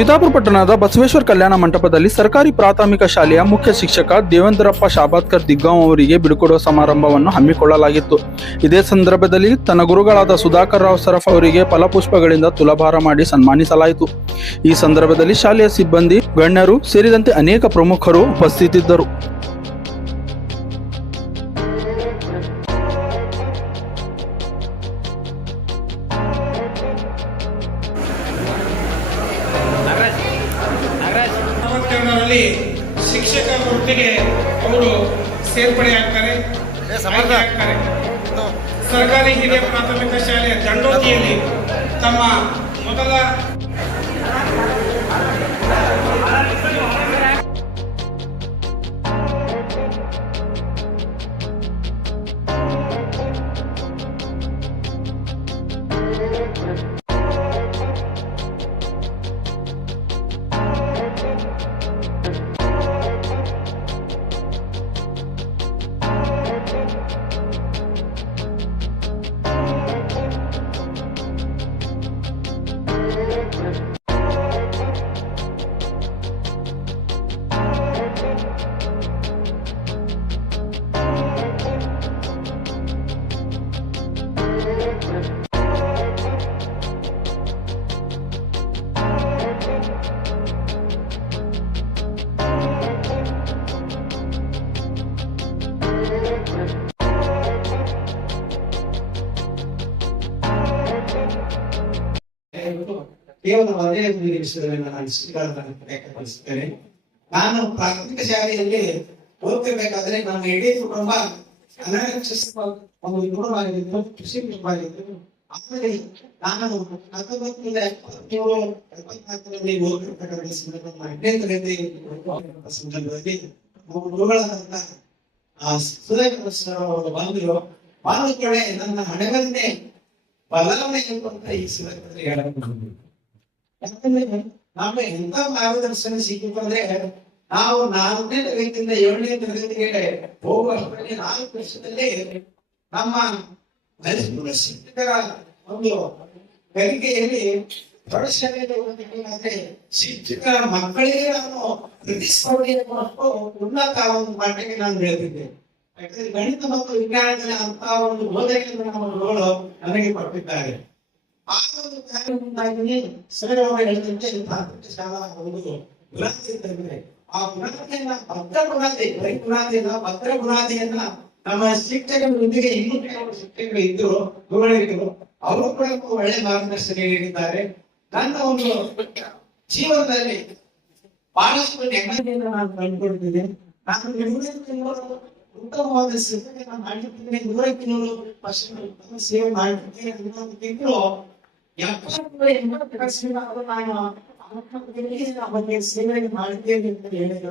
ಚಿತ್ತಾಪುರ ಪಟ್ಟಣದ ಬಸವೇಶ್ವರ ಕಲ್ಯಾಣ ಮಂಟಪದಲ್ಲಿ ಸರ್ಕಾರಿ ಪ್ರಾಥಮಿಕ ಶಾಲೆಯ ಮುಖ್ಯ ಶಿಕ್ಷಕ ದೇವೇಂದ್ರಪ್ಪ ಶಾಬಾದ್ಕರ್ ದಿಗ್ಗಾಂವ್ ಅವರಿಗೆ ಬಿಡುಕೊಡುವ ಸಮಾರಂಭವನ್ನು ಹಮ್ಮಿಕೊಳ್ಳಲಾಗಿತ್ತು. ಇದೇ ಸಂದರ್ಭದಲ್ಲಿ ತನ್ನ ಗುರುಗಳಾದ ಸುಧಾಕರ್ ರಾವ್ ಸರಫ್ ಅವರಿಗೆ ಫಲಪುಷ್ಪಗಳಿಂದ ತುಲಾಭಾರ ಮಾಡಿ ಸನ್ಮಾನಿಸಲಾಯಿತು. ಈ ಸಂದರ್ಭದಲ್ಲಿ ಶಾಲೆಯ ಸಿಬ್ಬಂದಿ, ಗಣ್ಯರು ಸೇರಿದಂತೆ ಅನೇಕ ಪ್ರಮುಖರು ಉಪಸ್ಥಿತಿದ್ದರು. ಶಿಕ್ಷಕ ವೃತ್ತಿಗೆ ಅವರು ಸೇರ್ಪಡೆಯಾಗ್ತಾರೆ. ಸರ್ಕಾರಿ ಹಿರಿಯ ಪ್ರಾಥಮಿಕ ಶಾಲೆಯ ದಂಡೋತಿಯಲ್ಲಿ ತಮ್ಮ ಮೊದಲ ಕೇವಲ ಅದೇ ವಿಷಯದಲ್ಲಿ ನಾನು ಸ್ವೀಕಾರವನ್ನು ವ್ಯಕ್ತಪಡಿಸುತ್ತೇನೆ. ನಾನು ಪ್ರಾಥಮಿಕ ಶಾಲೆಯಲ್ಲಿ ಓದ್ತಿರ್ಬೇಕಾದ್ರೆ ನಮ್ಮ ಇಡೀ ಕುಟುಂಬ ಒಂದು ಕುಟುಂಬವಾಗಿದ್ದು, ಕೃಷಿ ಕುಟುಂಬವಾಗಿದ್ದು. ಆಮೇಲೆ ನಾನು 1974 ಓದ್ತಿರ್ತಕ್ಕಂಥ ಸಂದರ್ಭದಲ್ಲಿ ಸಂದರ್ಭದಲ್ಲಿ ಗುರುಗಳಾದಂತಹ ಸುಧಾಕರ್ ಸರ್ ಅವರು ಬಂದರು. ಬಂದ ಕಡೆ ನನ್ನ ಹಣೆವನ್ನೇ ಬದಲಾವಣೆ ಎಂಬಂತ ಈ ಸಂದರ್ಭದಲ್ಲಿ ಹೇಳಬಹುದು. ಯಾಕಂದ್ರೆ ನಾವು ಎಂತ ಮಾರ್ಗದರ್ಶನ ಸಿಕ್ಕಂದ್ರೆ ನಾವು 4ನೇ ತರಗತಿಯಿಂದ 7ನೇ ತರಗತಿಗೆ ಹೋಗುವಷ್ಟರಲ್ಲಿ 4 ವರ್ಷದಲ್ಲಿ ನಮ್ಮ ಹೈಸ್ಕೂಲ್ ಶಿಕ್ಷಕರ ಒಂದು ಕಲಿಕೆಯಲ್ಲಿ ಪ್ರೌಢಶಾಲೆಯಲ್ಲಿ ಓದಬೇಕಾದ್ರೆ ಶಿಕ್ಷಕರ ಮಕ್ಕಳಿಗೆ ನಾನು ಪ್ರತಿಸ್ಪರ್ಧೆ ಕೊಟ್ಟು ಉನ್ನತ ಒಂದು ಮಟ್ಟಿಗೆ ನಾನು ಬೆಳೆದಿದ್ದೆ. ಯಾಕಂದ್ರೆ ಗಣಿತ ಮತ್ತು ವಿಜ್ಞಾನದಲ್ಲಿ ಅಂತ ಒಂದು ಬೋಧನೆಯನ್ನು ನಮ್ಮ ಗುರುಗಳು ನನಗೆ ಕೊಟ್ಟಿದ್ದಾರೆ. ಆ ಒಂದು ಕಾರ್ಯಕ್ರಮದಿಂದಾಗಿ ಸರ್ ಅವರು ಹೇಳಿದಂತೆ ಪ್ರಾಥಮಿಕ ಶಾಲಾ ಒಂದು ಬುನಾದಿ ಇದ್ದರೆ ಆ ಬುನಾದಿಯನ್ನ ಭದ್ರ ಬುನಾದಿ, ಬರೀ ಬುನಾದಿಯನ್ನ ಭದ್ರ ಬುನಾದಿಯನ್ನ ನಮ್ಮ ಶಿಕ್ಷಕರೊಂದಿಗೆ ಇನ್ನೂ ಕೆಲವು ಶಿಕ್ಷಕರು ಇದ್ರು, ಗುರುಗಳಿದ್ರು. ಅವರು ಕೂಡ ಒಳ್ಳೆ ಮಾರ್ಗದರ್ಶನ ನೀಡಿದ್ದಾರೆ. ನನ್ನ ಒಂದು ಜೀವನದಲ್ಲಿ ಬಹಳಷ್ಟು ನೆಮ್ಮದಿಯನ್ನು ನಾನು ಕಂಡುಕೊಂಡಿದ್ದೇನೆ. ನಾನು ಉತ್ತಮವಾದ ಸೇವೆ ಮಾಡಿದ್ದೇನೆ. 100% ಸೇವೆ ಮಾಡಿದ್ದೇನೆ ಅನ್ನೋದಕ್ಕಿಂತಲೂ 70-80% ನಾನು ಬಗ್ಗೆ ಸೇವೆ ಮಾಡಿದ್ದೇನೆ ಅಂತ ಹೇಳಿದ್ರು.